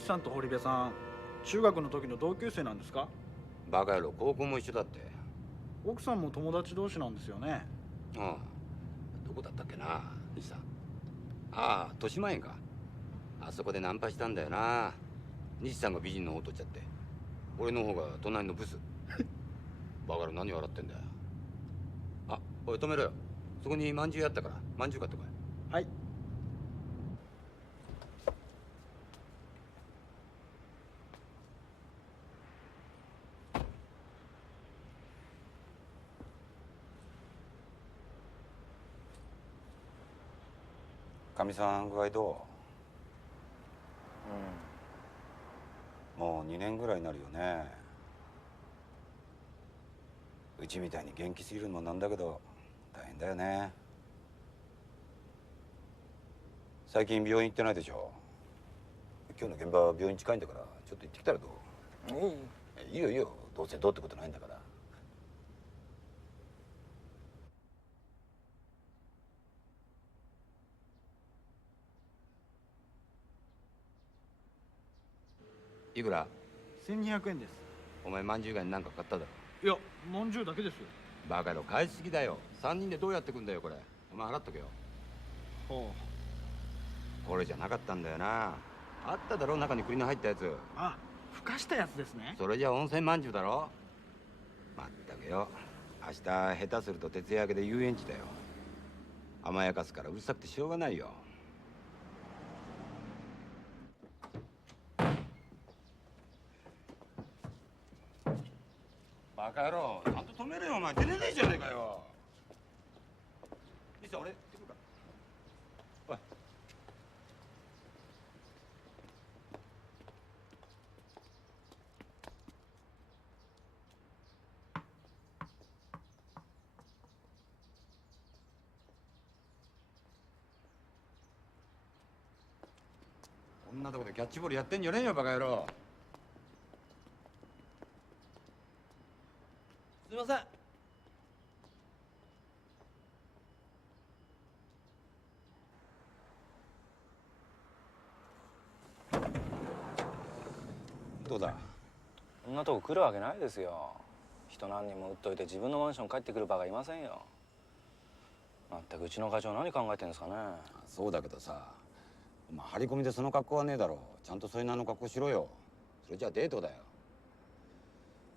西さんと堀部さん、中学の時の同級生なんですか？バカ野郎、高校も一緒だって。奥さんも友達同士なんですよね。うん。どこだったっけな、西さん。ああ、豊島園か。あそこでナンパしたんだよな。西さんが美人の方取っちゃって、俺の方が隣のブス。バカ野郎、何笑ってんだよ。あ、おい止めろよ。そこにまんじゅうやったからまんじゅう買ってこい。はい。かみさん具合どう？もう2年ぐらいになるよね。うちみたいに元気すぎるのもなんだけど大変だよね。最近病院行ってないでしょ？今日の現場は病院近いんだからちょっと行ってきたらどう？いいよいいよ、どうせどうってことないんだから。いくら？1200円です。お前まんじゅう以外に何か買っただろ？いや、まんじゅうだけですよ。バカ野郎、買いすぎだよ。3人でどうやってくんだよこれ。お前払っとけよ。はこれじゃなかったんだよな。あっただろ、中に栗の入ったやつ。あ。あ、ふかしたやつですね。それじゃ温泉まんじゅうだろ。まったくよ、明日下手すると徹夜明けで遊園地だよ。甘やかすからうるさくてしょうがないよ。バカ野郎、ちゃんと止めろよ。お前出れねえじゃねえかよ。いいさ、俺行ってくるから。おい。こんなとこでキャッチボールやってんじゃねえよバカ野郎。すいません。どうだ？そんなとこ来るわけないですよ。人何人も売っといて自分のマンション帰ってくるバカいませんよ。まったくうちの課長何考えてんですかね。そうだけどさ、お前張り込みでその格好はねえだろ。ちゃんとそれなりの格好しろよ。それじゃあデートだよ。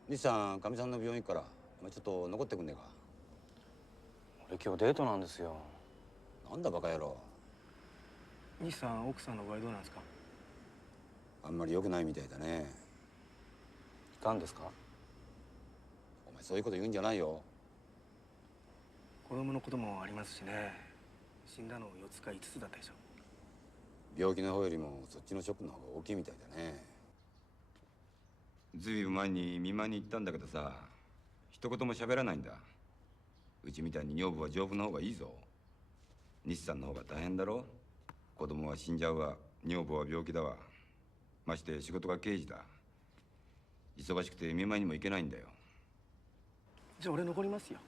西さん、かみさんの病院行くからお前ちょっと残ってくんねえか？俺今日デートなんですよ。なんだバカ野郎。西さん、奥さんの具合どうなんですか？あんまり良くないみたいだね。いかんですか？お前そういうこと言うんじゃないよ。子供のこともありますしね。死んだの4つか5つだったでしょ。病気の方よりもそっちのショックの方が大きいみたいだね。ずいぶん前に見舞いに行ったんだけどさ、一言も喋らないんだ。うちみたいに女房は丈夫な方がいいぞ。西さんの方が大変だろ。子供は死んじゃうわ、女房は病気だわ。まして仕事が刑事だ。忙しくて見舞いにも行けないんだよ。じゃあ俺残りますよ。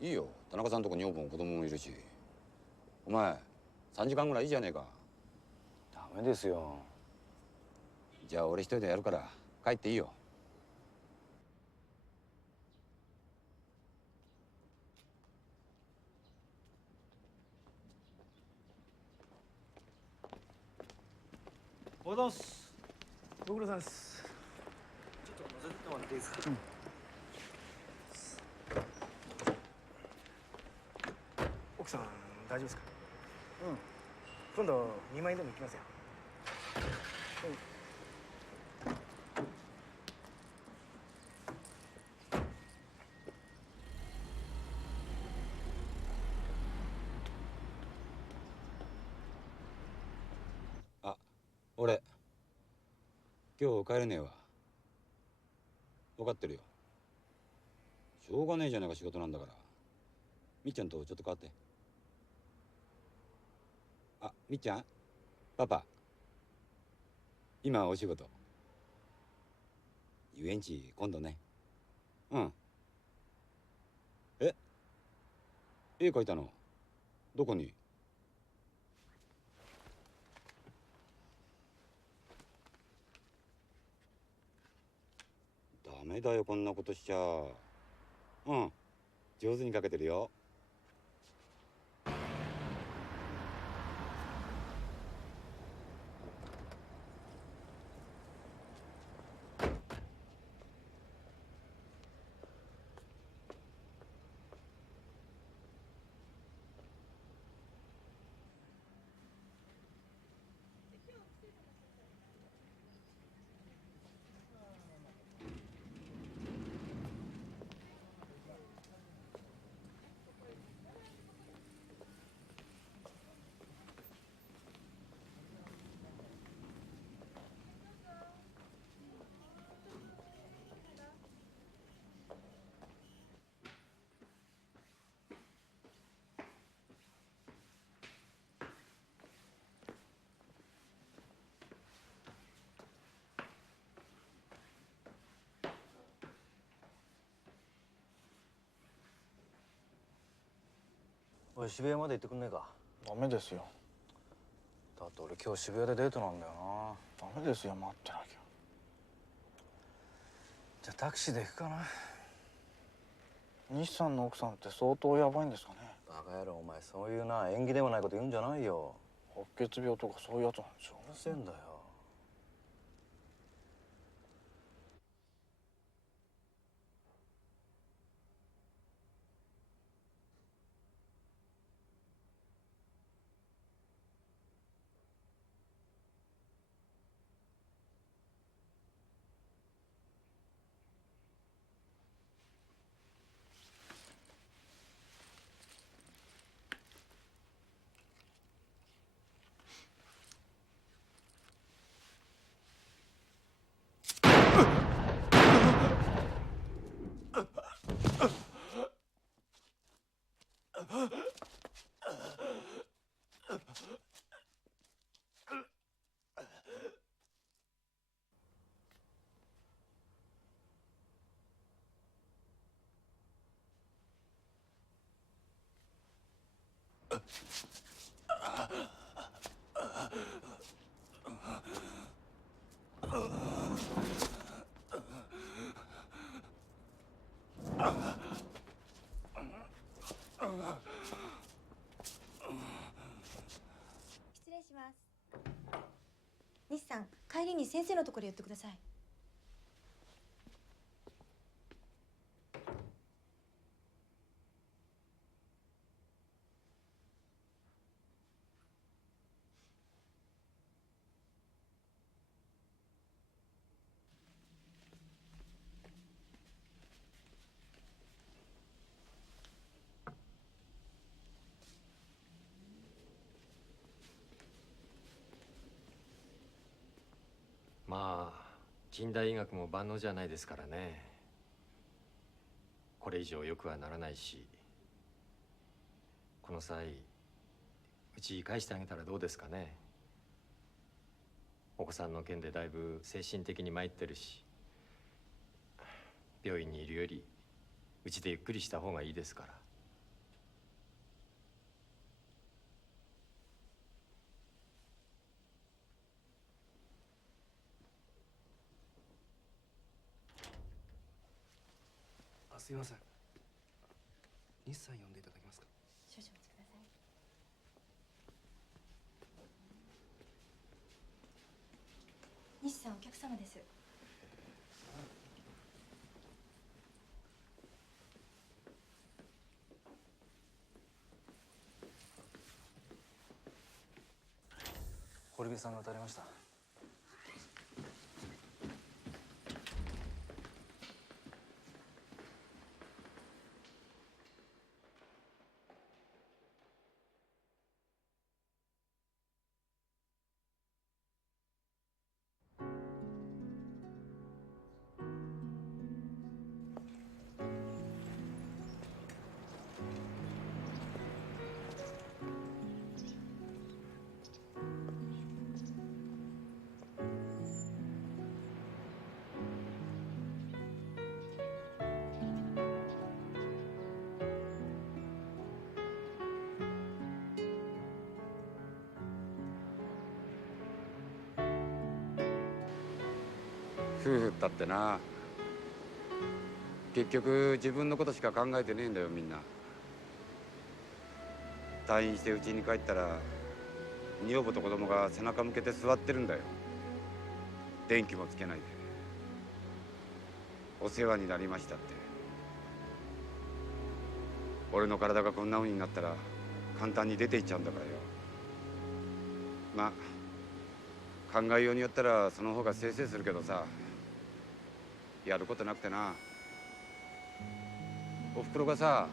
いいよ、田中さんとこ女房も子供もいるし。お前3時間ぐらいいいじゃねえか。ダメですよ。じゃあ俺一人でやるから帰っていいよ。おはようございます。ご苦労さんです。ちょっと乗せてってもらっていいですか？奥さん大丈夫ですか？今度見舞いでも行きますよ。あ、俺今日帰れねえわ。分かってるよ。しょうがねえじゃないか、仕事なんだから。みっちゃんとちょっと代わって。あ、みっちゃん、パパ今お仕事。遊園地今度ね。うん。え、絵描いたのどこに？メだよこんなことしちゃ。うん、上手にかけてるよ。おい、渋谷まで行ってくんねえか。ダメですよ。だって俺今日渋谷でデートなんだよな。ダメですよ、待ってなきゃ。じゃあタクシーで行くかな。西さんの奥さんって相当やばいんですかね。バカ野郎、お前そういうな縁起でもないこと言うんじゃないよ。白血病とかそういうやつなんでしょ。うるせえんだよ。失礼します。西さん、帰りに先生のところ寄ってください。まあ近代医学も万能じゃないですからね。これ以上良くはならないし、この際うち返してあげたらどうですかね。お子さんの件でだいぶ精神的に参ってるし、病院にいるよりうちでゆっくりした方がいいですから。すいません。西さん呼んでいただけますか。少々お待ちください。西さん、お客様です。堀部さんが撃たれました。夫婦ったってな、結局自分のことしか考えてねえんだよみんな。退院して家に帰ったら女房と子供が背中向けて座ってるんだよ。電気もつけないで。お世話になりましたって。俺の体がこんな風になったら簡単に出ていっちゃうんだからよ。まあ考えようによったらその方がせいせいするけどさ、やることなくてな。おふくろがさ、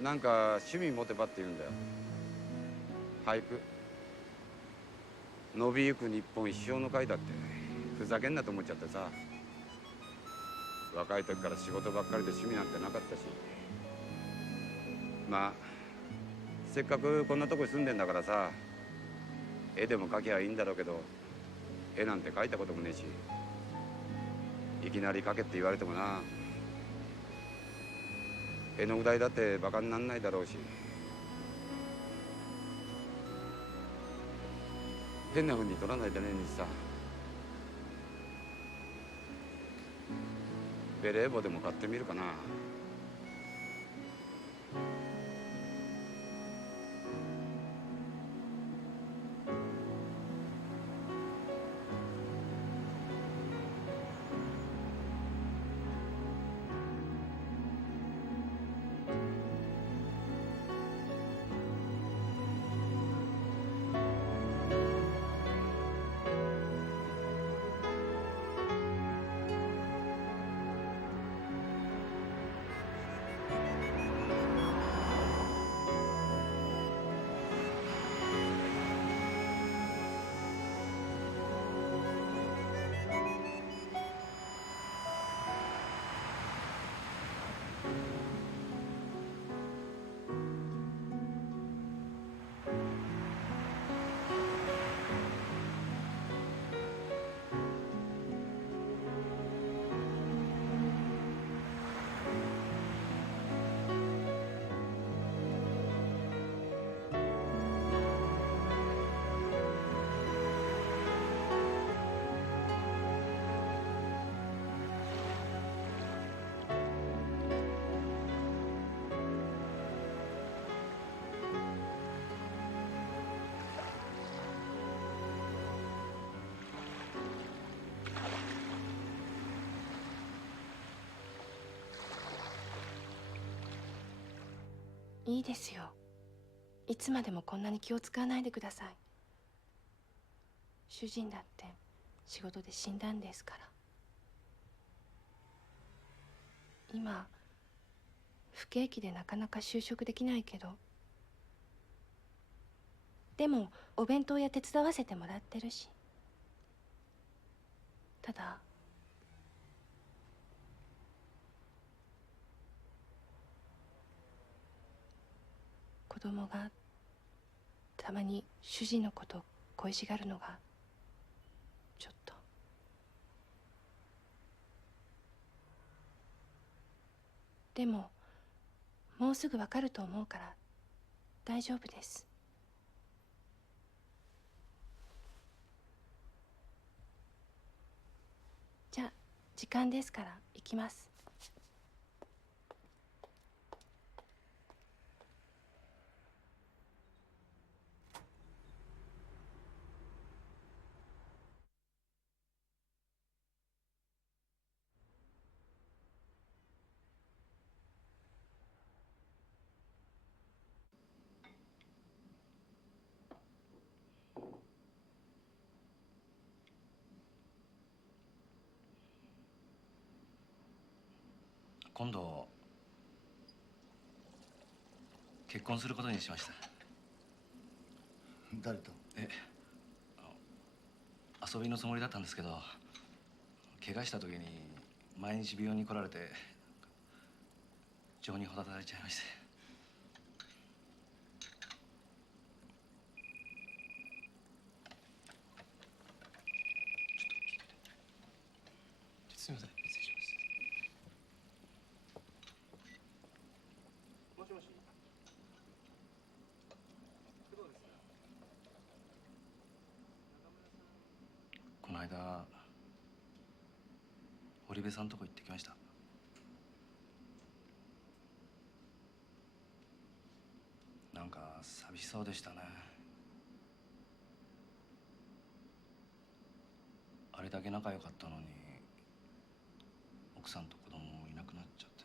なんか趣味持てばって言うんだよ。俳句。伸びゆく日本一生の会だって。ふざけんなと思っちゃってさ。若い時から仕事ばっかりで趣味なんてなかったし。まあせっかくこんなとこに住んでんだからさ、絵でも描きゃいいんだろうけど、絵なんて描いたこともねえし、いきなり描けって言われてもな、絵の具代だってバカになんないだろうし。変な風に取らないでね西さん。ベレー帽でも買ってみるかな。いいですよ。いつまでもこんなに気を使わないでください。主人だって仕事で死んだんですから。今不景気でなかなか就職できないけど、でもお弁当屋手伝わせてもらってるし。ただ子供がたまに主人のことを恋しがるのがちょっと。でももうすぐわかると思うから大丈夫です。じゃあ時間ですから行きます。今度結婚することにしました。誰と？遊びのつもりだったんですけど、怪我した時に毎日病院に来られて情にほだされちゃいまして。すみません、失礼します。もしもし。この間堀部さんとこ行ってきました。寂しそうでしたね。あれだけ仲良かったのに奥さんと子供もいなくなっちゃって。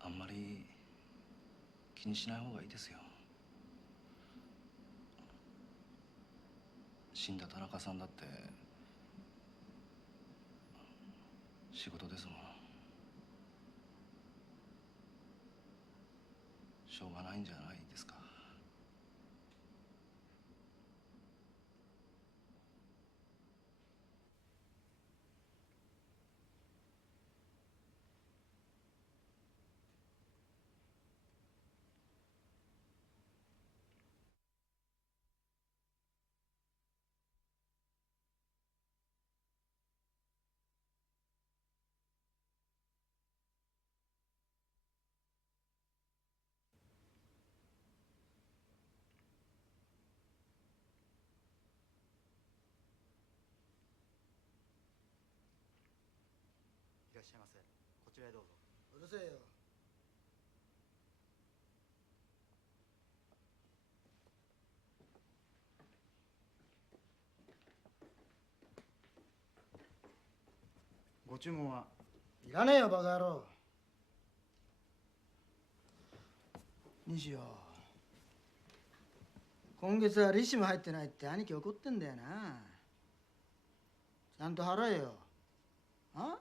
あんまり気にしない方がいいですよ。死んだ田中さんだって仕事ですもん。しょうがないんじゃないですか。いらっしゃいませ。こちらへどうぞ。うるせえよ。ご注文は？いらねえよバカ野郎。西よ、今月は利子も入ってないって兄貴怒ってんだよな。ちゃんと払えよ。あ？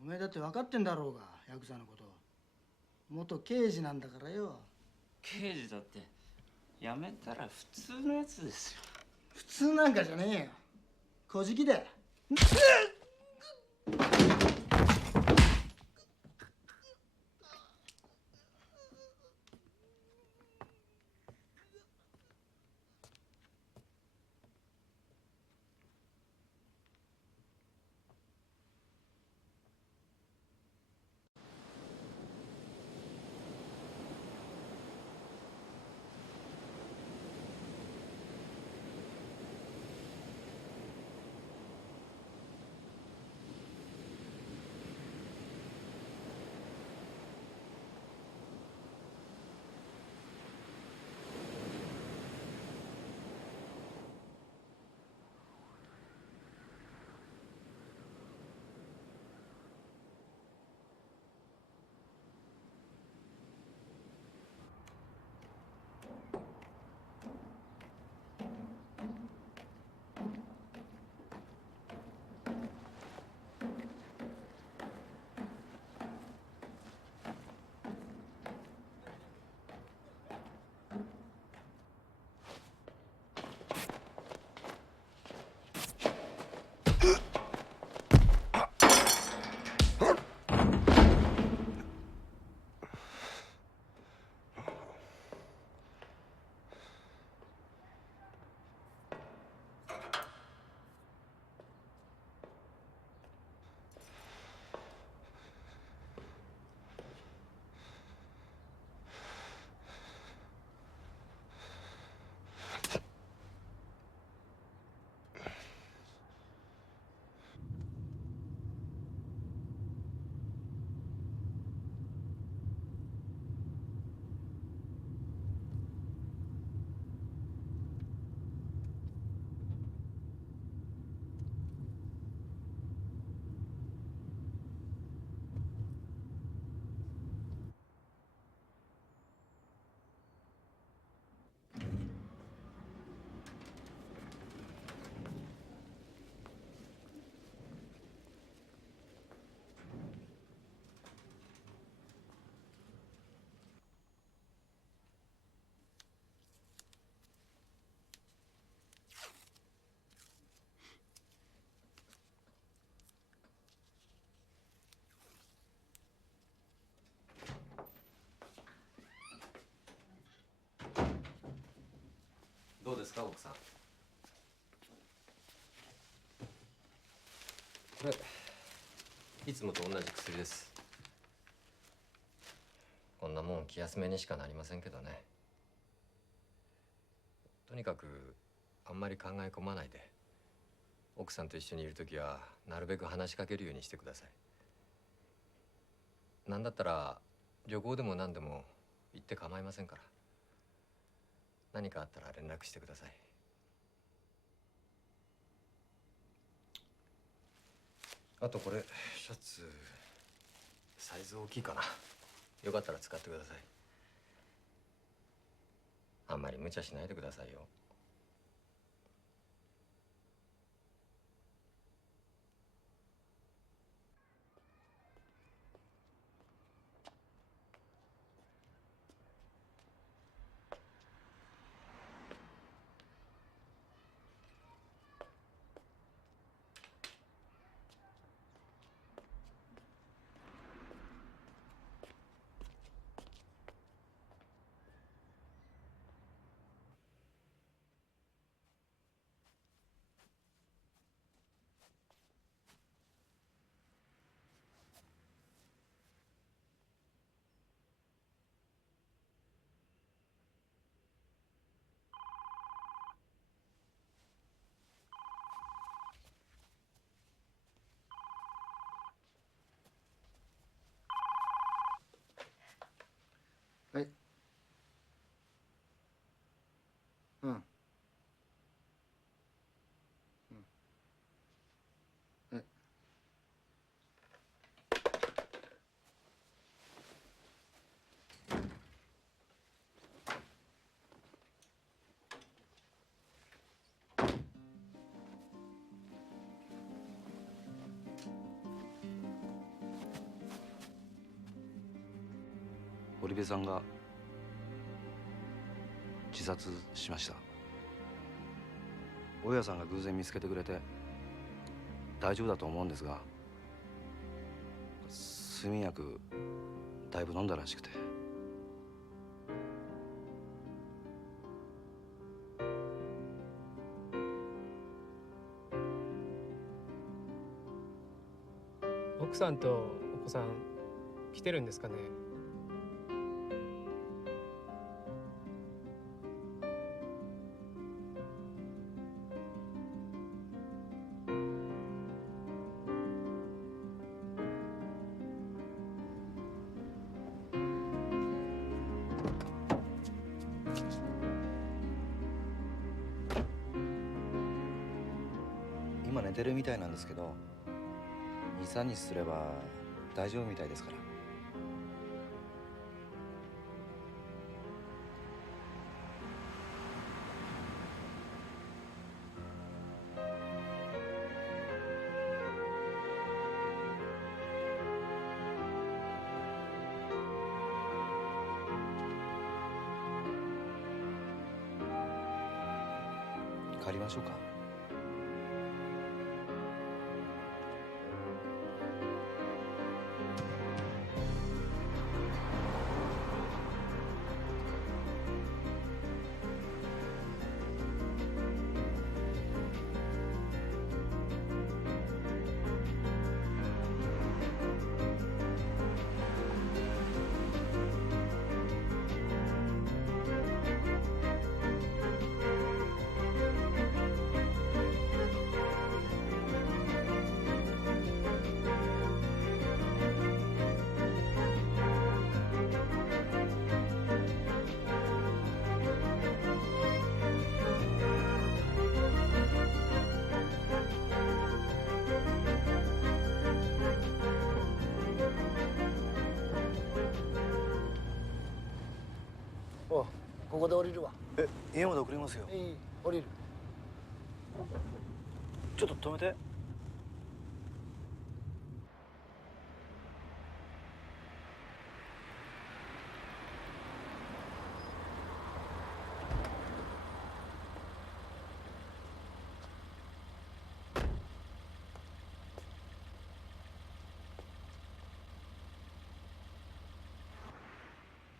おめえだって分かってんだろうが、ヤクザのこと。元刑事なんだからよ。刑事だってやめたら普通のやつですよ。普通なんかじゃねえよ。小じきだ。どうですか奥さん。これいつもと同じ薬です。こんなもん気休めにしかなりませんけどね。とにかくあんまり考え込まないで、奥さんと一緒にいる時はなるべく話しかけるようにしてください。なんだったら旅行でも何でも行って構いませんから。何かあったら連絡してください。あとこれシャツサイズ大きいかな。よかったら使ってください。あんまり無茶しないでくださいよ。はい。うん。うん。はい。堀部さんが自殺しました。大家さんが偶然見つけてくれて大丈夫だと思うんですが、睡眠薬だいぶ飲んだらしくて。奥さんとお子さん来てるんですかね。今寝てるみたいなんですけど、2、3日すれば大丈夫みたいですから。帰りましょうか。おう、ここで降りるわ。家まで送りますよ。いい、降りる。ちょっと止めて。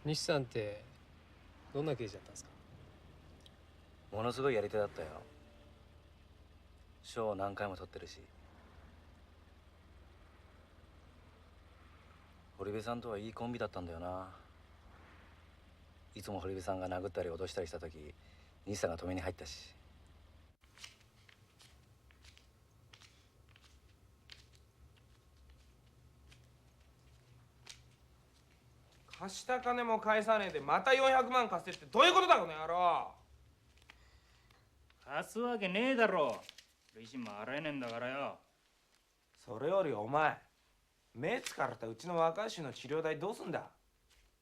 西さんってどんな刑事だったんですか。ものすごいやり手だったよ。賞を何回も取ってるし。堀部さんとはいいコンビだったんだよな。いつも堀部さんが殴ったり脅したりした時西さんが止めに入ったし。貸した金も返さねえでまた400万貸せってどういうことだこの野郎。貸すわけねえだろ。利子も払えねえんだからよ。それよりお前目つかれたうちの若い衆の治療代どうすんだ。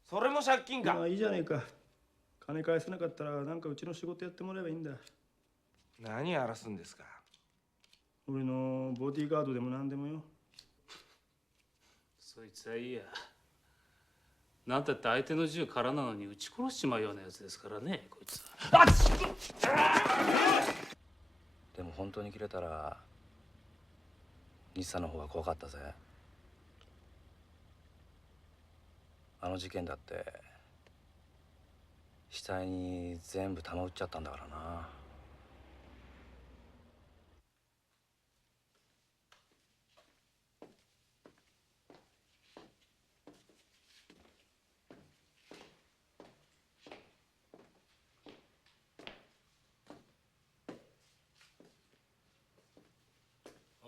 それも借金か。まあいいじゃねえか。金返せなかったらなんかうちの仕事やってもらえばいいんだ。何やらすんですか。俺のボディーガードでもなんでもよ。そいつはいいや。なんたって相手の銃空なのに撃ち殺しちまうようなやつですからね、こいつは。でも本当に切れたら西さんの方が怖かったぜ。あの事件だって死体に全部弾撃っちゃったんだからな。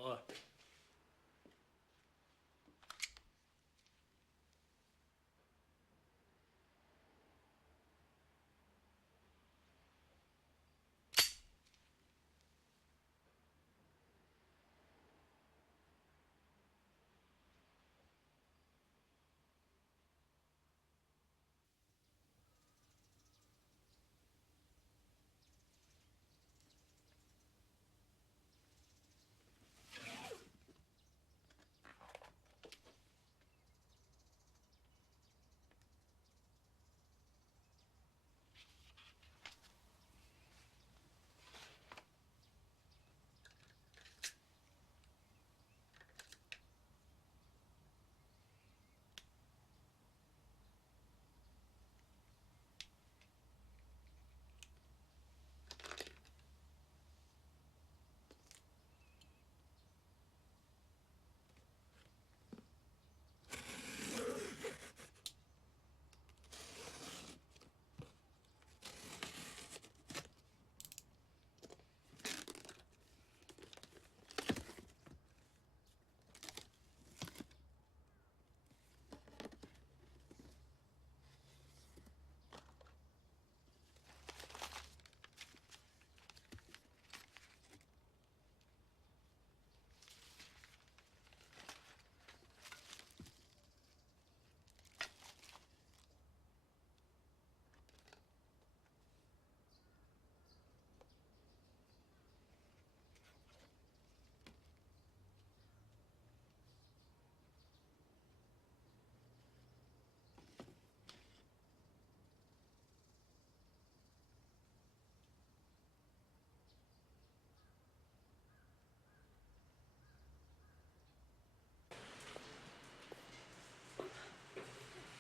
おい。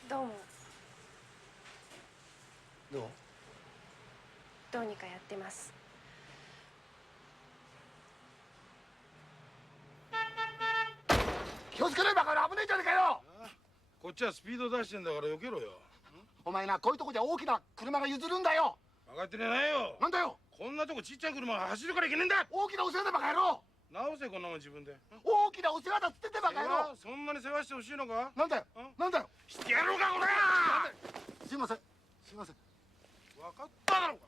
どうも。どう？どうにかやってます。気をつけろバカ野郎、危ねえじゃねえかよ。こっちはスピード出してんだから避けろよ。お前な、こういうとこじゃ大きな車が譲るんだよ。分かってねえないよ。なんだよ。こんなとこちっちゃい車が走るからいけねえんだ。大きなお世話だバカ野郎。直せこんなもん自分で。大きなお世話だっつってんだバカ野郎。そんなに世話してほしいのか。なんだよ。なんだよ。してやろうかこれ。すいません。すいません。分かっただろうか。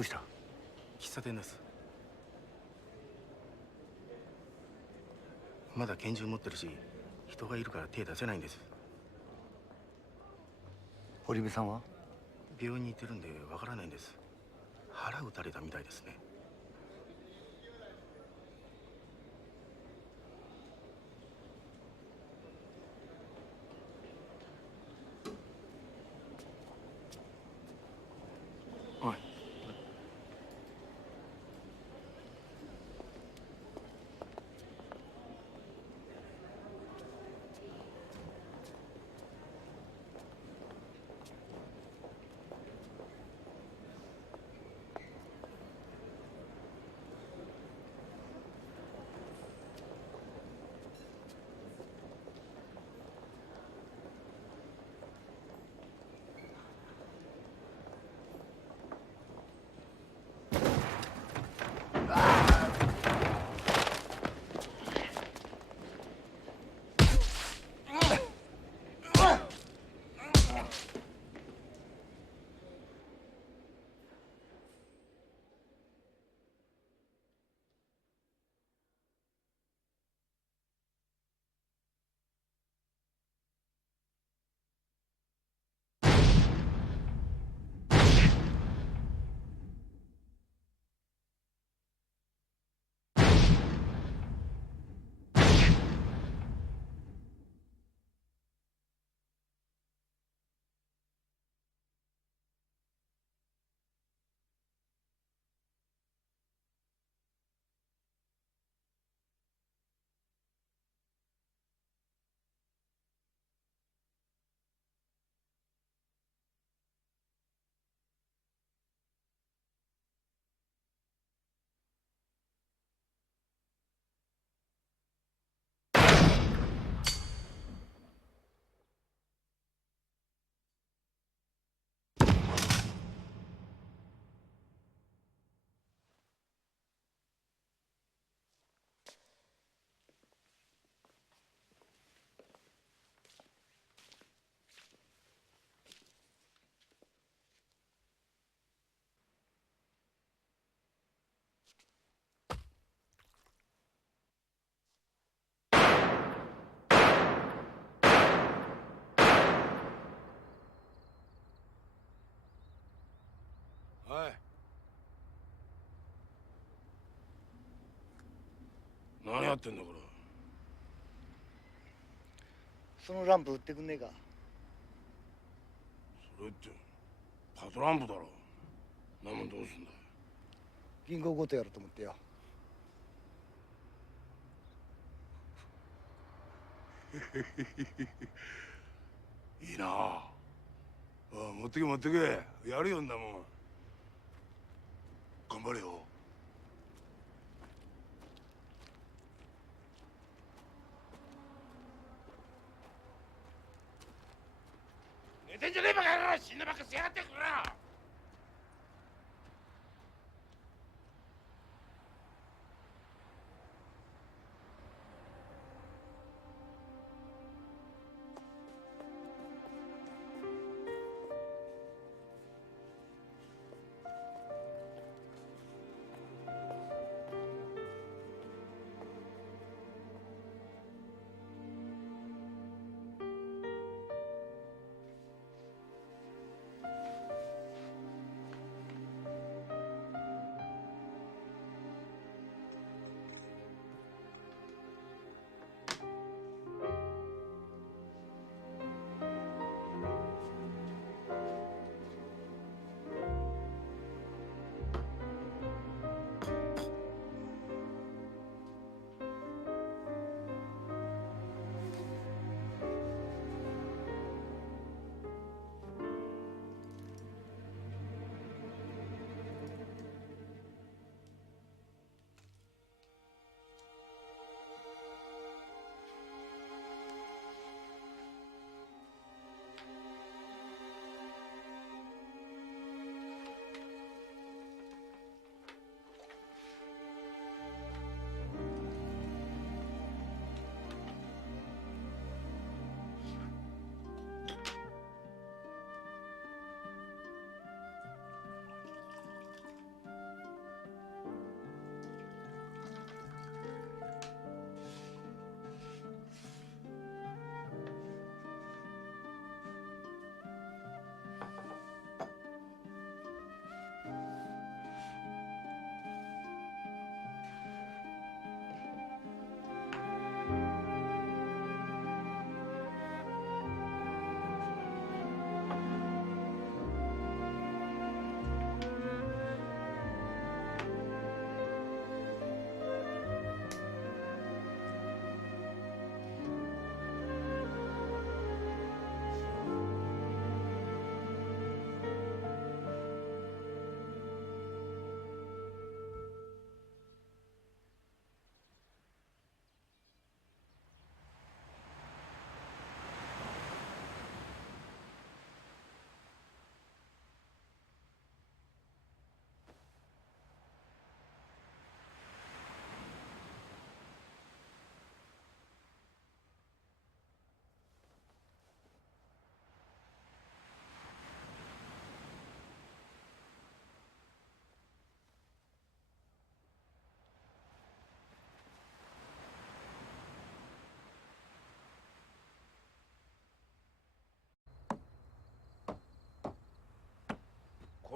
どうした？喫茶店です。まだ拳銃持ってるし、人がいるから手出せないんです。堀部さんは？病院に行ってるんでわからないんです。腹撃たれたみたいですね。おい。はい。何やってんだこれ。そのランプ売ってくんねえか？それってパトランプだろ。なもんどうすんだ。銀行ごとやると思ってよ。いいなあ。持ってけ持ってけ。やるよんだもん。頑張れよ。寝てんじゃねえバカ野郎。死んだばっかしやがってくら。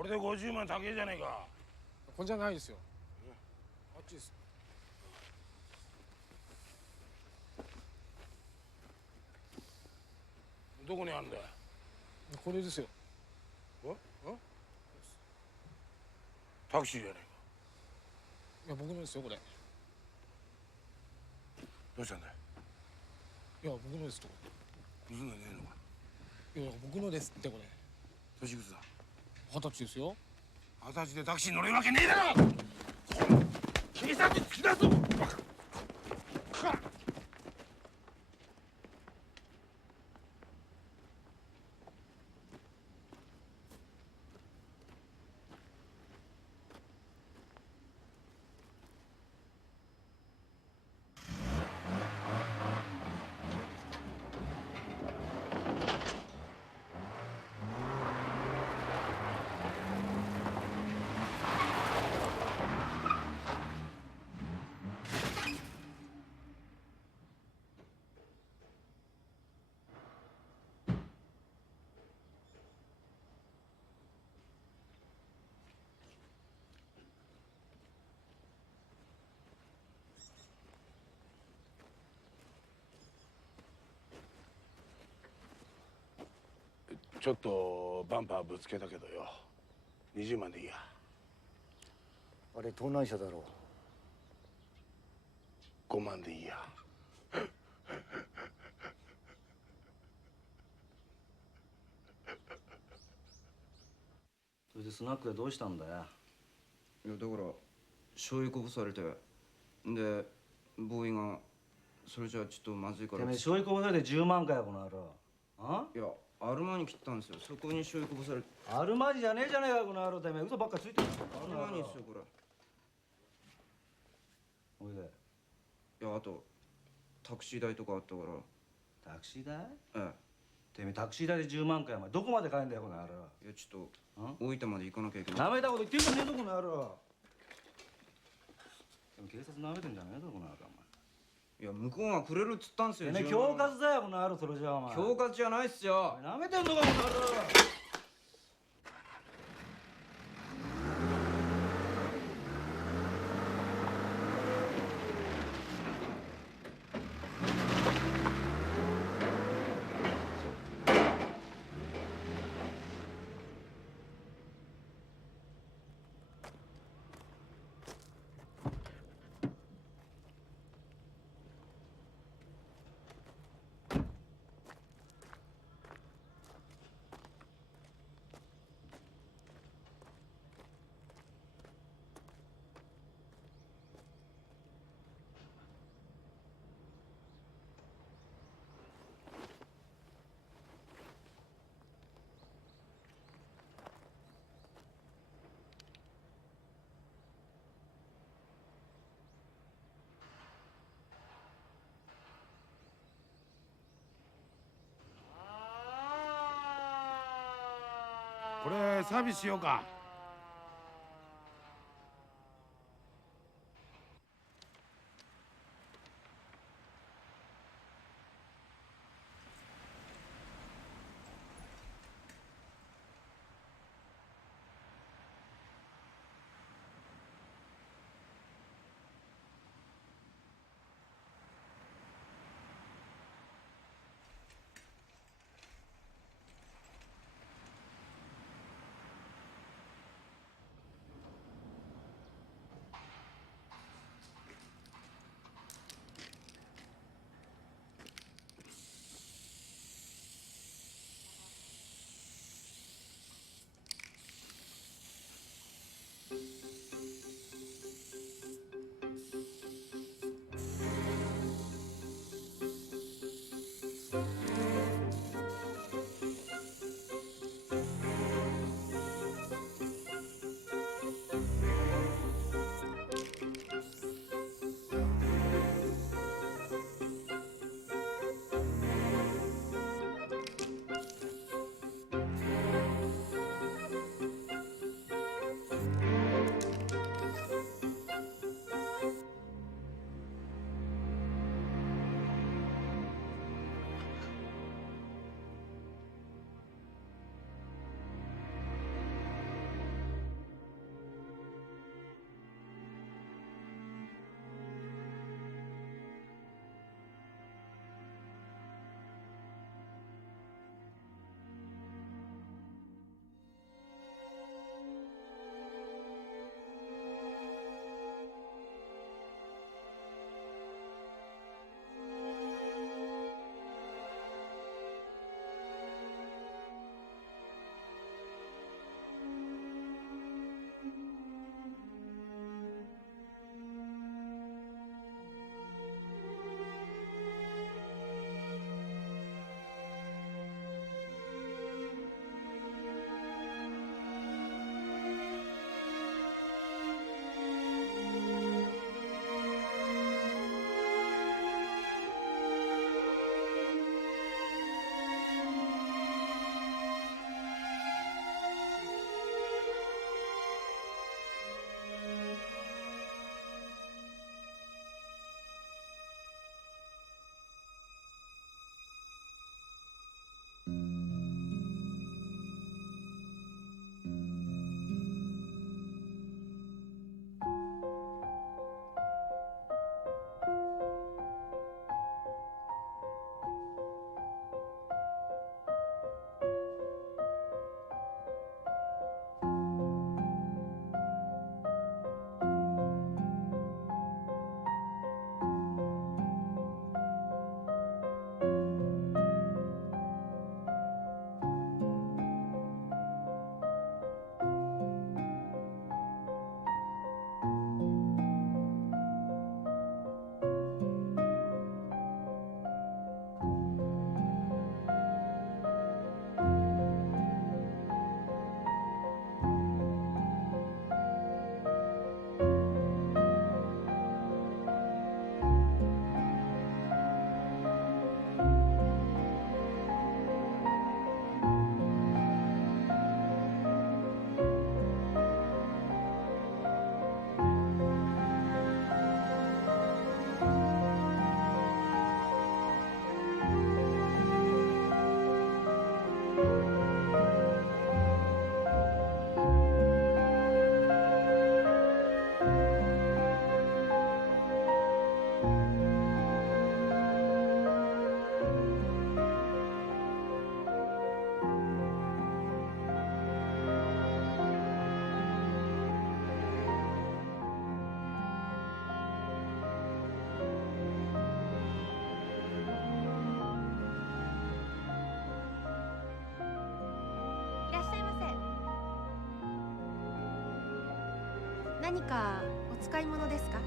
れで50万高えじゃねえか。こんじゃないですよ。あっちです。どこにあんだよ。これですよ。タクシーじゃねいや僕のですよこれ。えか。どうしたんだよ。いや僕のですと。盗んだんじゃねえのか。いや僕のですってこれ。年いくつだ。20歳ですよ。20歳でタクシー乗れるわけねえだろ。警察に突き出すぞ。ちょっとバンパーぶつけたけどよ。20万でいいや。あれ盗難車だろ5万でいいや。それでスナックでどうしたんだよ。いやだから醤油こぼされてでボーイがそれじゃあちょっとまずいからてめえ醤油こぼされて10万かよこの野郎。あいやアルマーニ切ったんですよ。そこに醤油こぼされて。アルマーニじゃねえじゃねえかよこの野郎。てめえ嘘ばっかついてる。アルマーニですよこれ。おいで。いやあとタクシー代とかあったから。タクシー代？えてめえタクシー代で10万かよお前。どこまで帰んだよこの野郎。え。いやちょっと大分まで行かなきゃいけない。なめたこと言ってんじゃねえぞこの野郎。でも警察なめてんじゃねえぞこの野郎お前。いや向こうがくれるっつったんすよ。てめえ恐喝だよこの野郎。それじゃお前恐喝じゃないっすよ。なめてんのかこの野郎。これサービスしようか。何かお使い物ですか？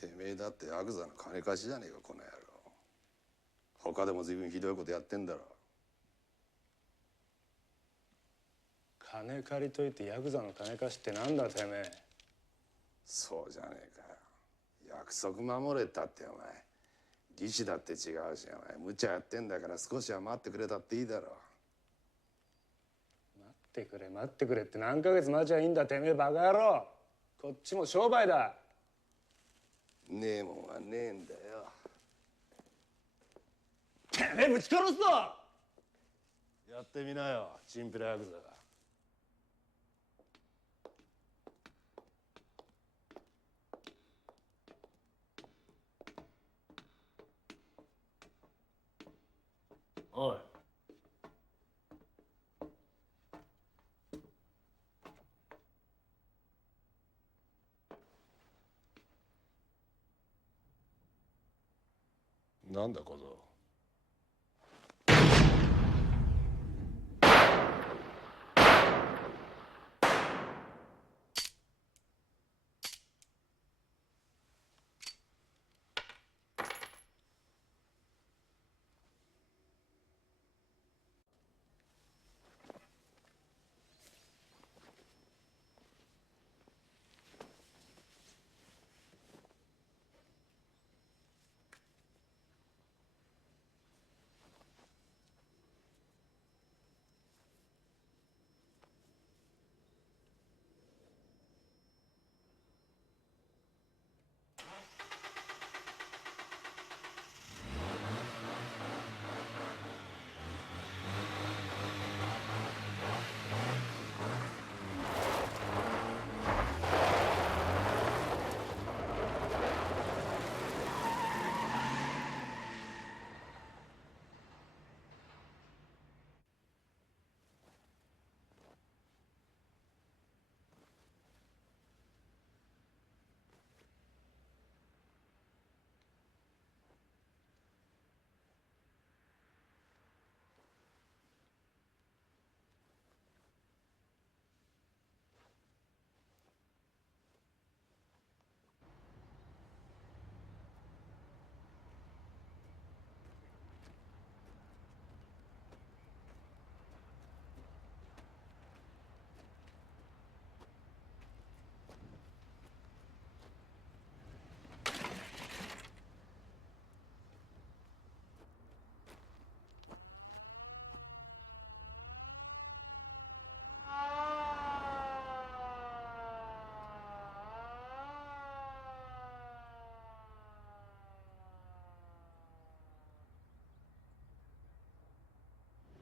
てめえだってヤクザの金貸しじゃねえかこの野郎。他でも随分ひどいことやってんだろ。金借りといてヤクザの金貸しってなんだてめえ。そうじゃねえかよ。約束守れったってお前。利子だって違うしお前無茶やってんだから少しは待ってくれたっていいだろ。待ってくれ待ってくれって何ヶ月待ちゃいいんだてめえバカ野郎。こっちも商売だ。ねえもんはねえんだよ。てめえぶち殺すぞ。やってみなよチンピラヤクザが。おい。なんだ小僧。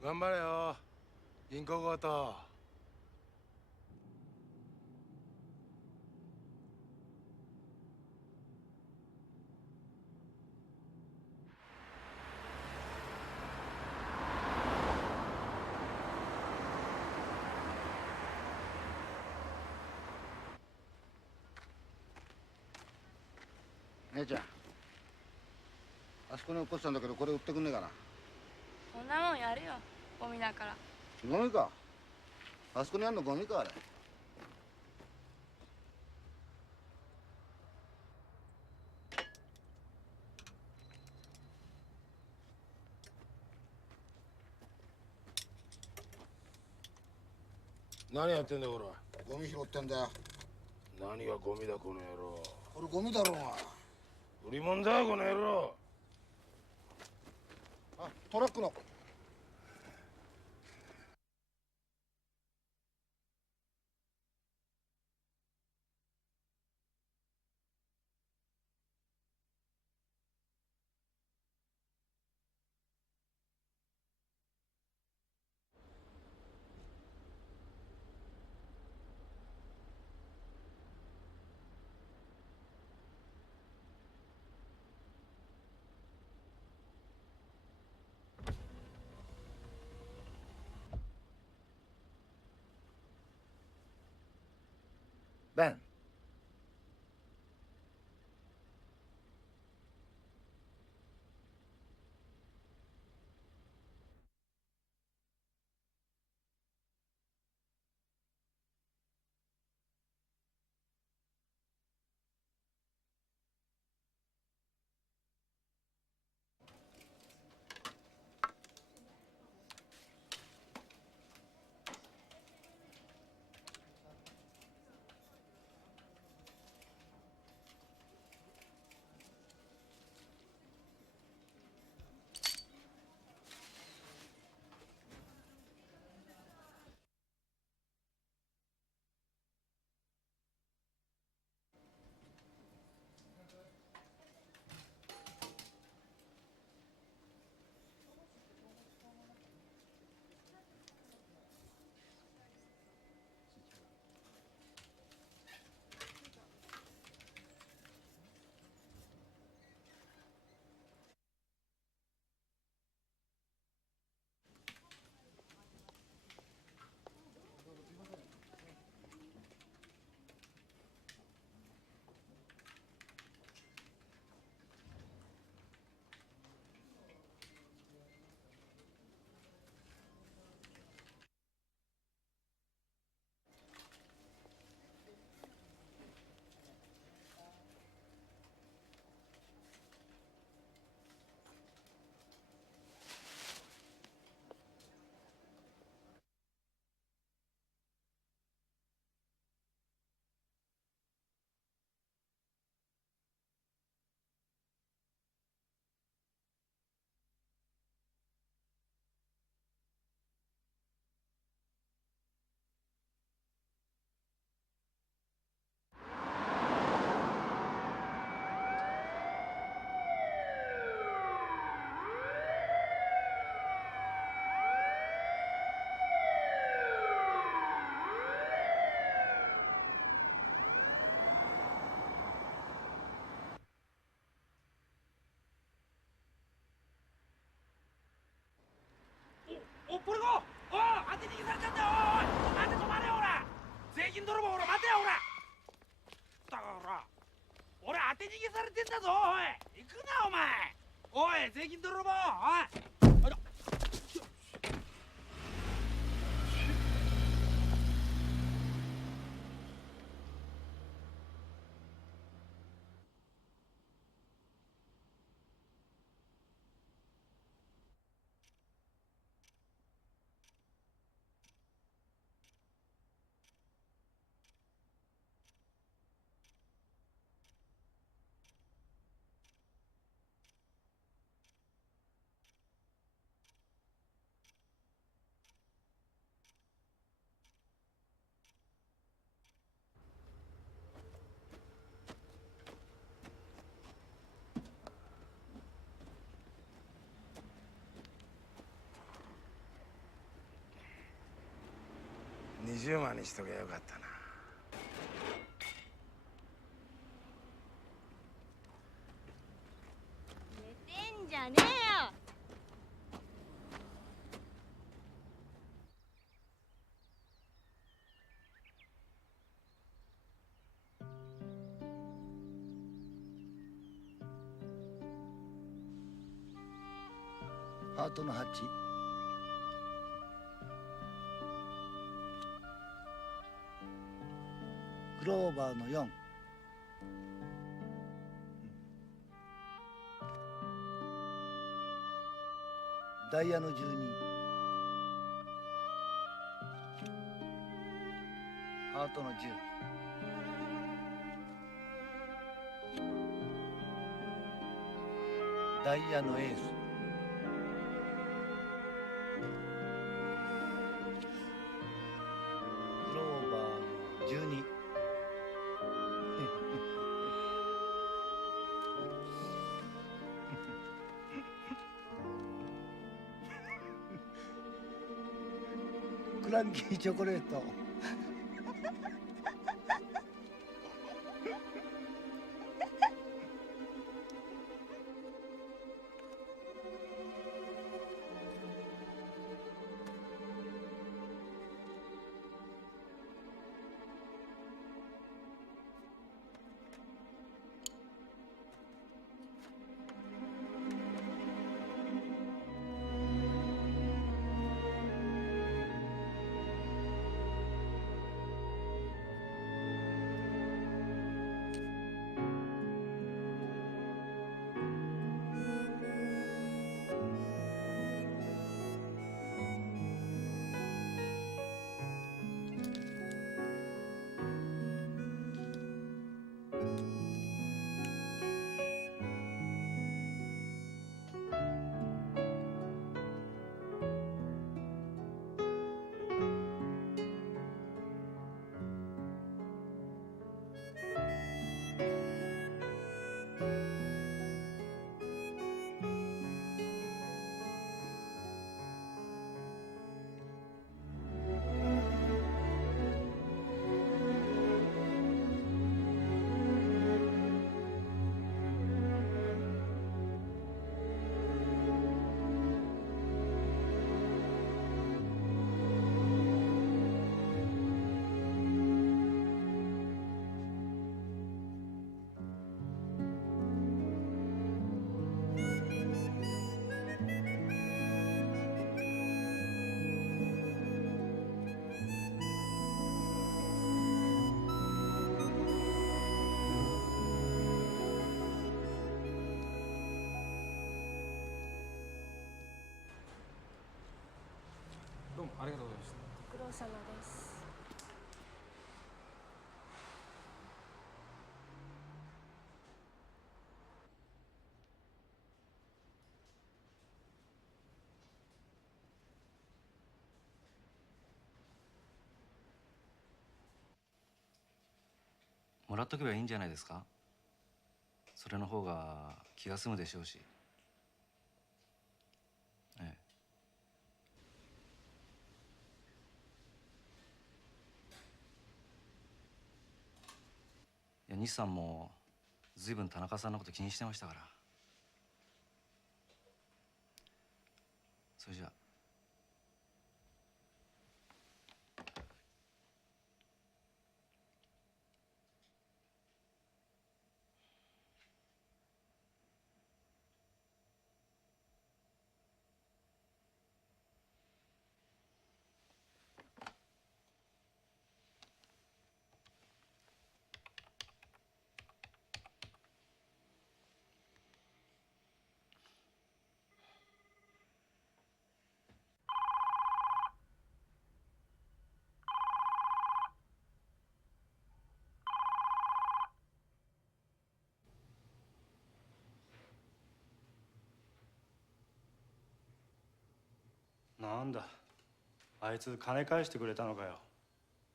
頑張れよ銀行強盗。姉ちゃん、あそこに落っこちたんだけど、これ売ってくんねえかな。そんなもんやるよ、ゴミだから。ゴミか。あそこにあんのゴミか、あれ。何やってんだよこゴミ拾ってんだよ。ら。何がゴミだこの野郎。これゴミだろうが。売り物だこの野郎。あ、トラックの。ベン。おこれがおい当て逃げされちゃったよ。おい待て止まれよほら。税金泥棒ほら待てよほら。だから俺当て逃げされてんだぞ。おい行くなお前。おい税金泥棒おい。あら20万にしとけばよかったな。寝てんじゃねえよ。ハートの8。クローバーの4。ダイヤの12。ハートの10。ダイヤのエース。クローバーの12。クランキーチョコレート。どうもありがとうございました。ご苦労様です。もらっとけばいいんじゃないですか。それの方が気が済むでしょうし。ええ。いや、西さんも随分田中さんのこと気にしてましたから。それじゃあ。なんだ、あいつ金返してくれたのかよ。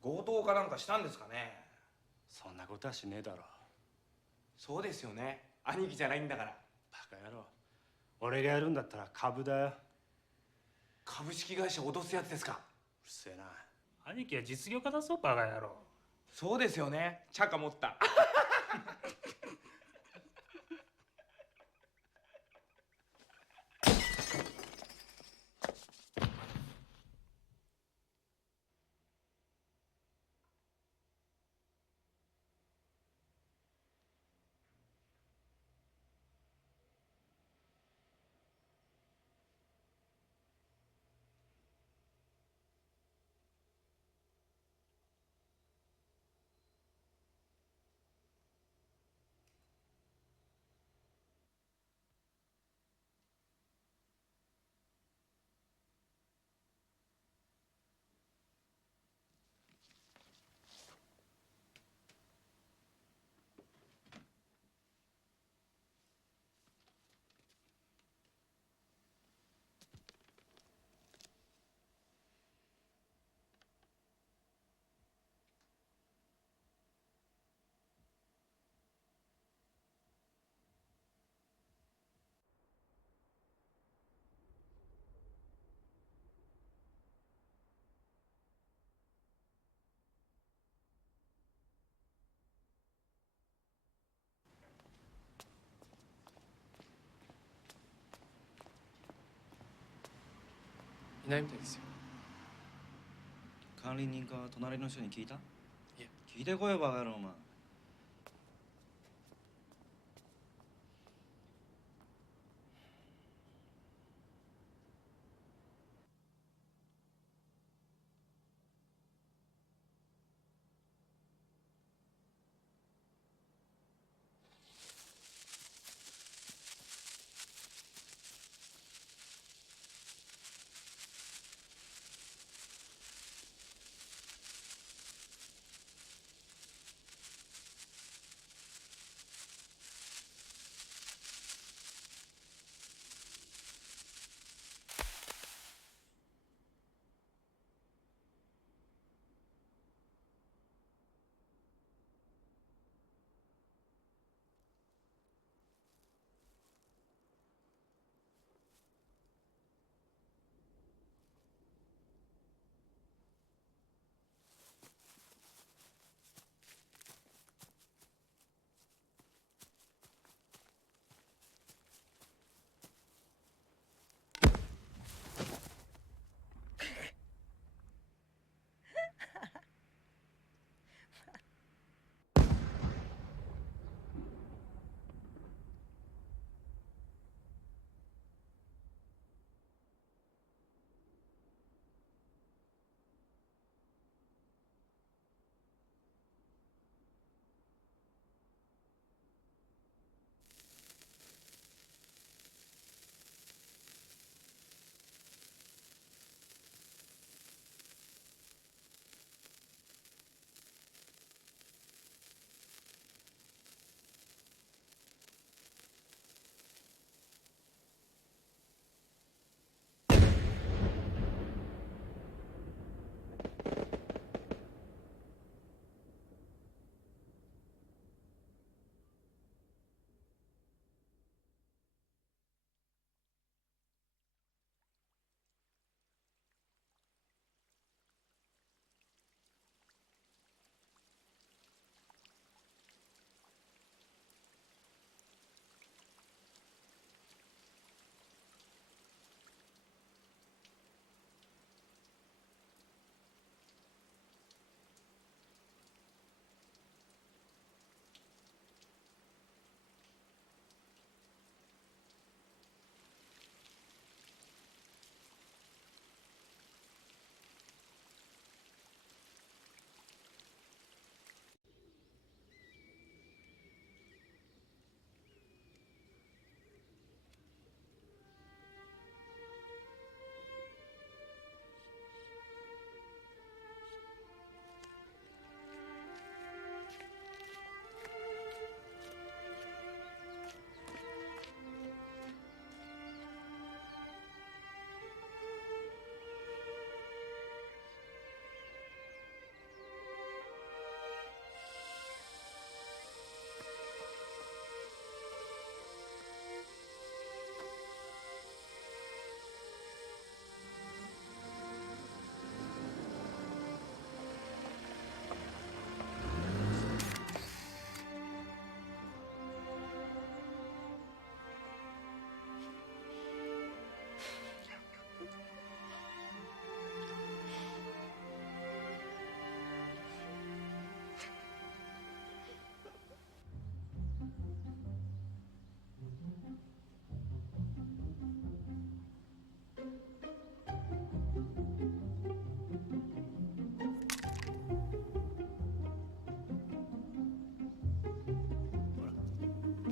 強盗かなんかしたんですかね。そんなことはしねえだろ。そうですよね。兄貴じゃないんだから。バカ野郎。俺がやるんだったら株だよ。株式会社脅すやつですか。うるせえな。兄貴は実業家だぞバカ野郎。そうですよね。チャカ持った。いないみたいですよ。管理人か隣の人に聞いた？いえ。聞いてこいよバカ野郎お前。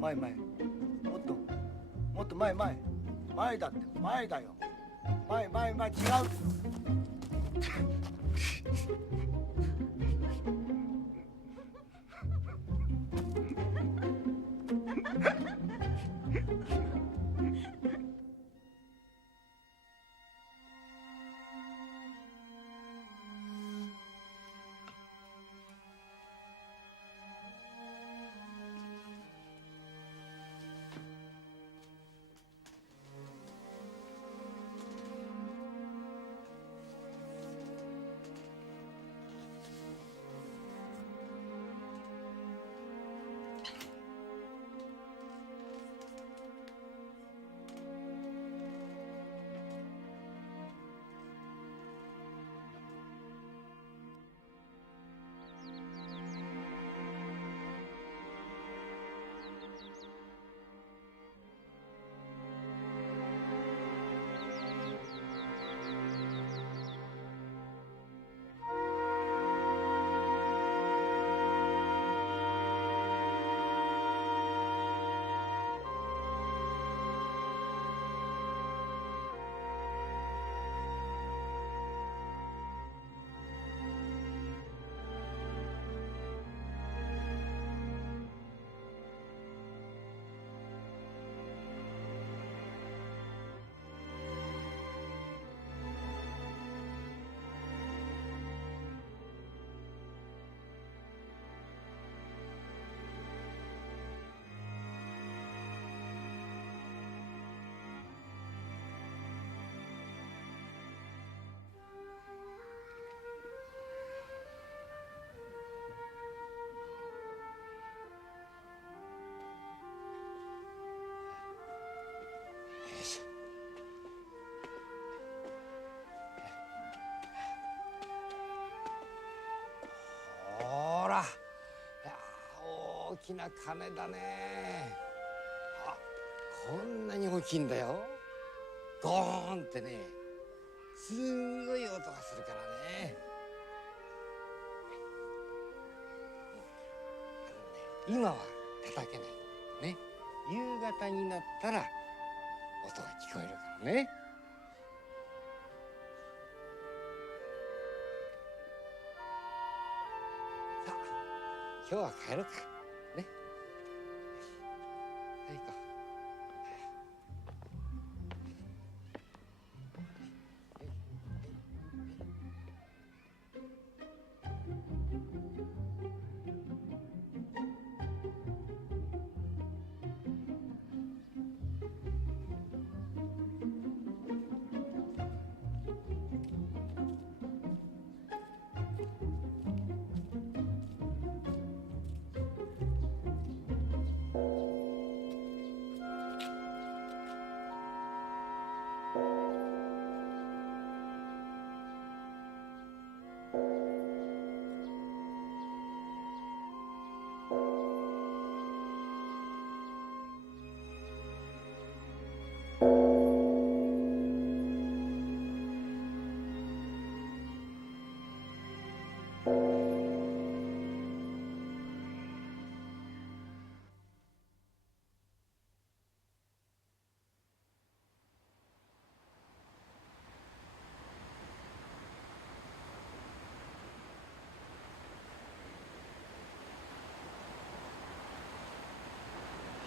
前前。もっと前前。前だって前だよ。前前前違う。ほら、いや大きな鐘だね。あ、こんなに大きいんだよ。ゴーンってね、すんごい音がするからね。今は叩けないね。夕方になったら音が聞こえるからね。さあ、今日は帰るかね。はい、行こう。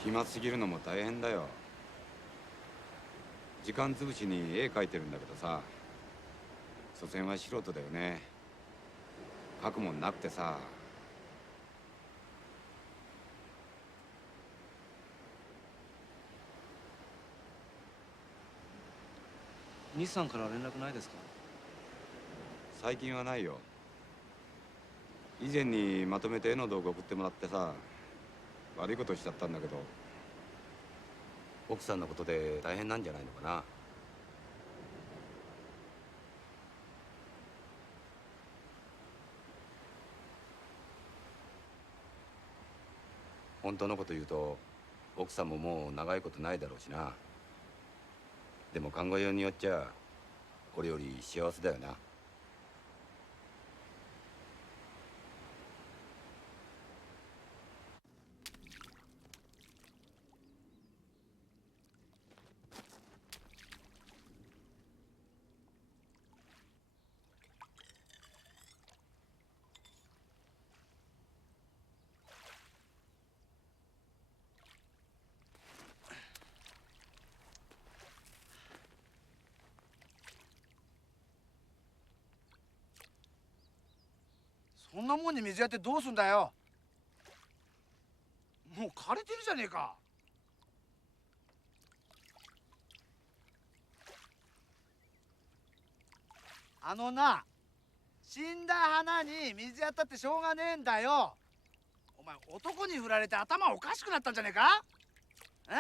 暇すぎるのも大変だよ。時間つぶしに絵描いてるんだけどさ、所詮は素人だよね。描くもんなくてさ。西さんから連絡ないですか？最近はないよ。以前にまとめて絵の動画送ってもらってさ、悪いことしちゃったんだけど、奥さんのことで大変なんじゃないのかな。本当のこと言うと奥さんももう長いことないだろうしな。でも考えようによっちゃ俺より幸せだよな。なもんに水やってどうすんだよ。もう枯れてるじゃねえか。あのな、死んだ花に水やったってしょうがねえんだよ。お前男に振られて頭おかしくなったんじゃねえか。え？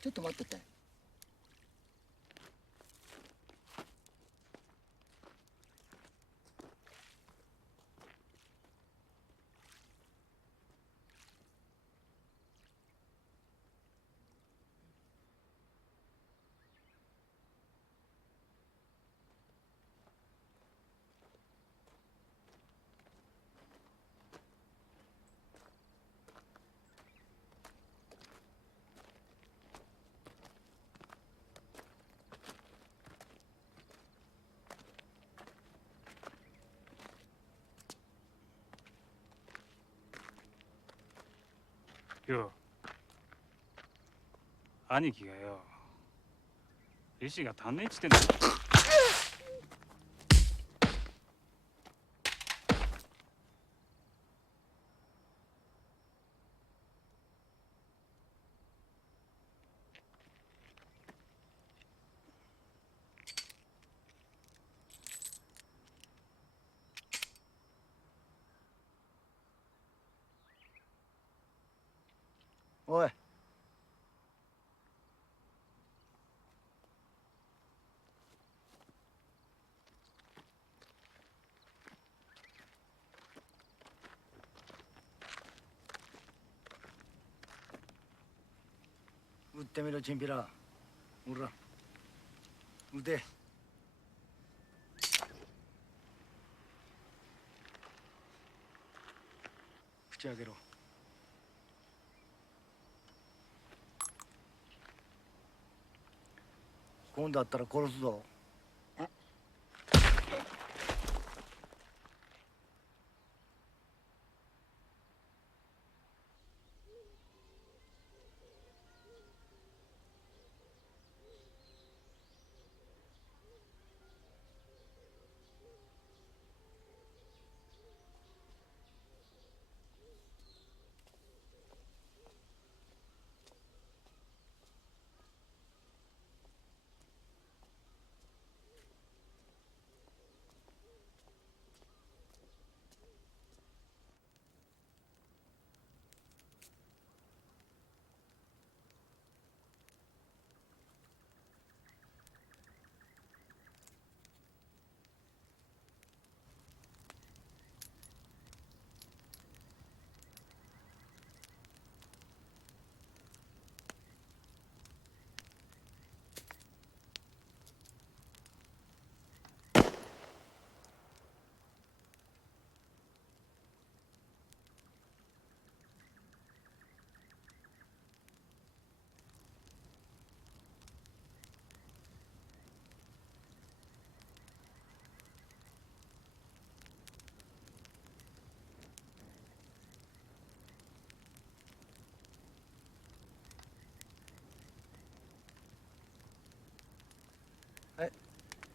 ちょっと待ってて。よ、兄貴がよ、利子が足んねえっつってんだ。おい。撃ってみろチンピラ。ほら撃て。口開けろ。今度会ったら殺すぞ。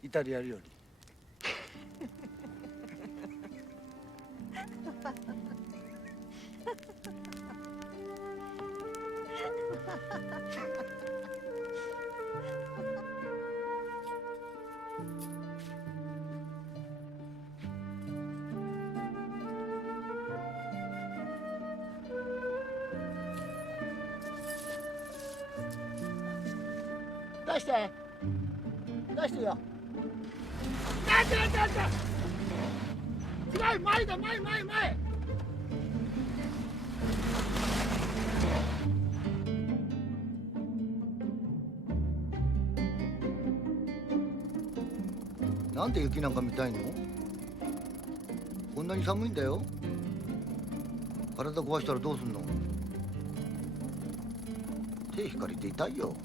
イタリア料理。出して出してよ。違う、前だ、前。なんで雪なんか見たいの？こんなに寒いんだよ。体壊したらどうすんの？手引かれて痛いよ。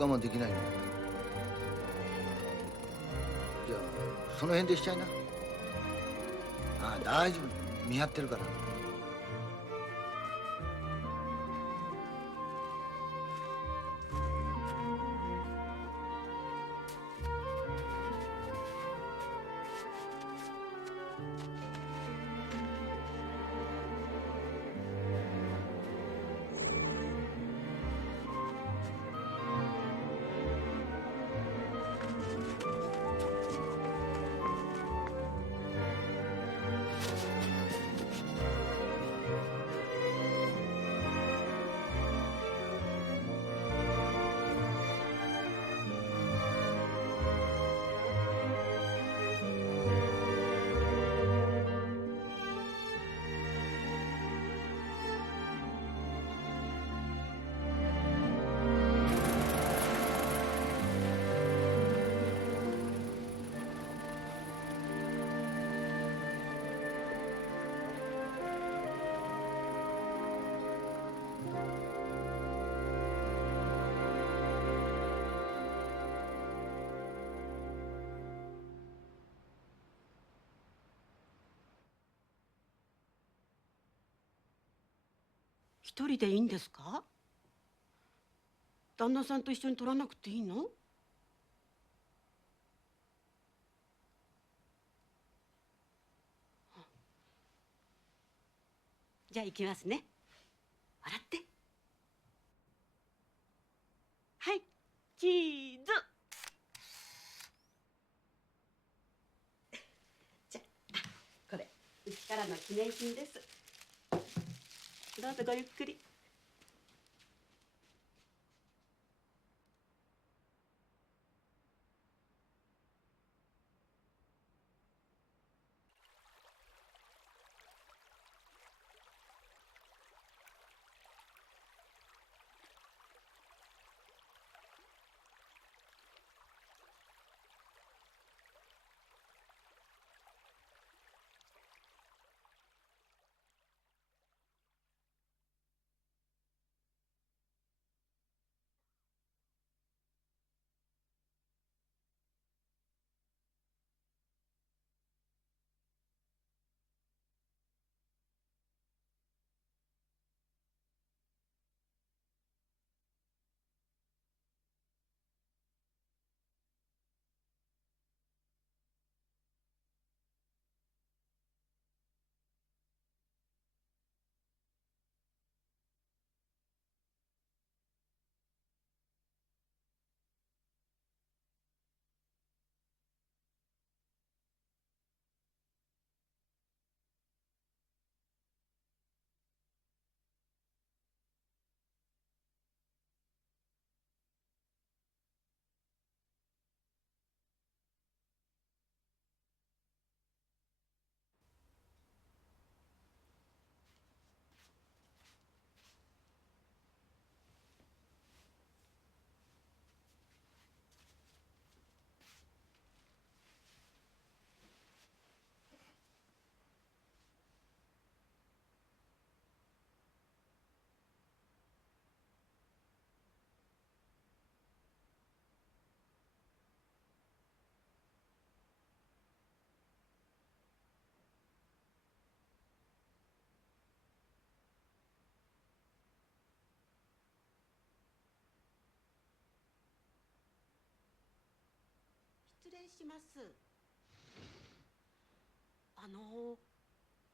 我慢できないの？じゃあその辺でしちゃいな。ああ、大丈夫、見張ってるから。一人でいいんですか？旦那さんと一緒に取らなくていいの？じゃあ行きますね。笑って。はい、チーズ。じゃあ、これうちからの記念品です。どうぞごゆっくり。礼します。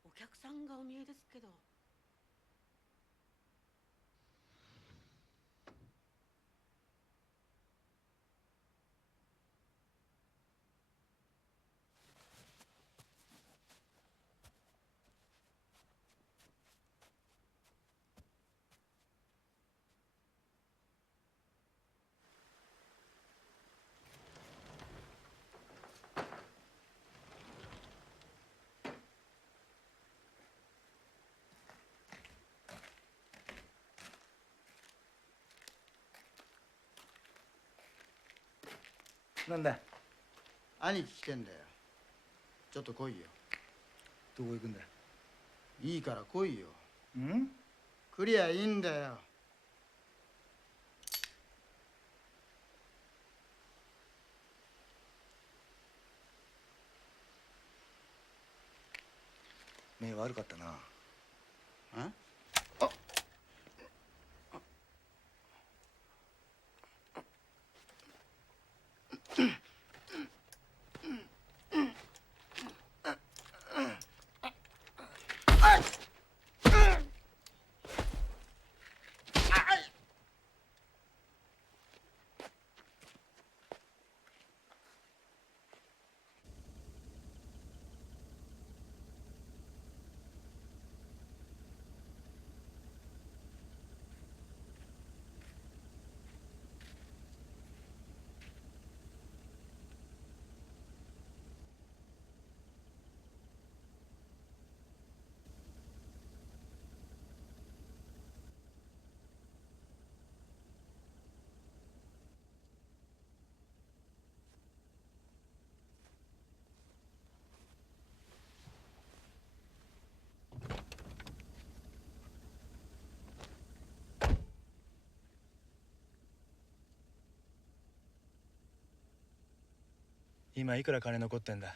お客さんがお見えですけど。なんだ兄貴来てんだよ。ちょっと来いよ。どこ行くんだよ。いいから来いよ。ん？来りゃいいんだよ。目悪かったな。あ？今いくら金残ってんだ。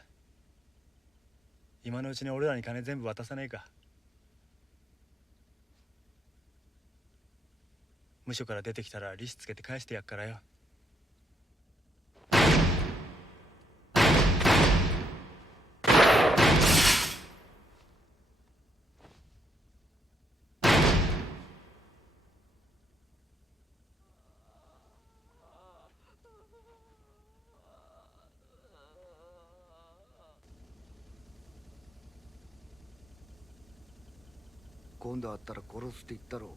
今のうちに俺らに金全部渡さねえか。無所から出てきたら利子つけて返してやっからよ。今度会ったら殺すって言ったろ。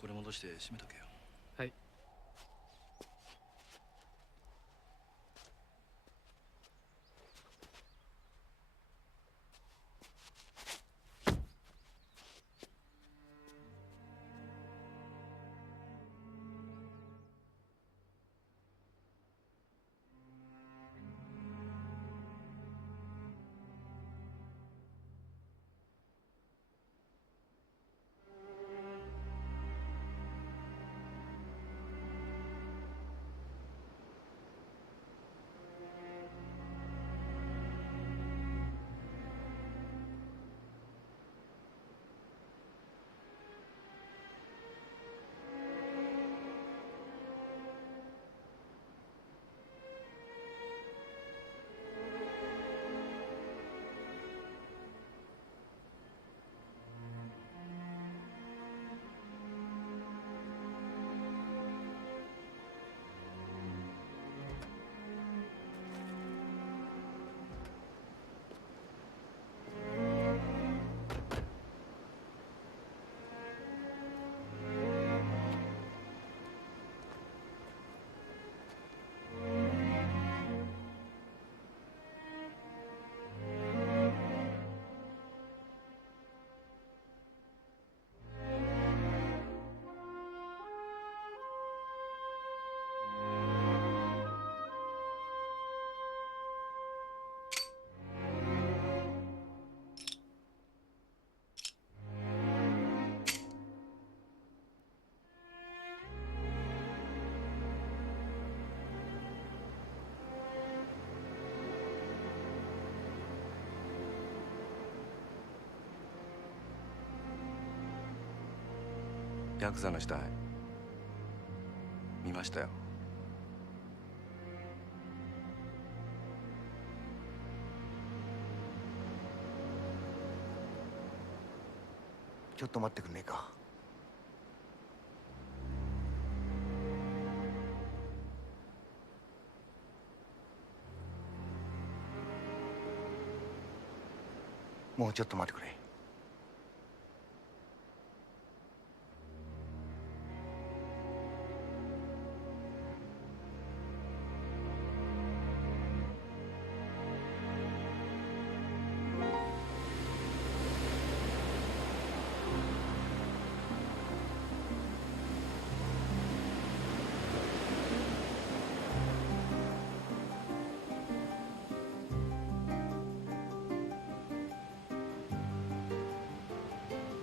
これ戻して閉めとけよ。はい。ヤクザの死体見ましたよ。ちょっと待ってくんねえか。もうちょっと待ってくれ。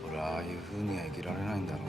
俺はああいう風には生きられないんだろうな。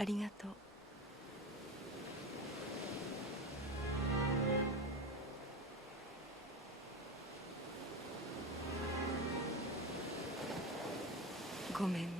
ありがとう。ごめんね。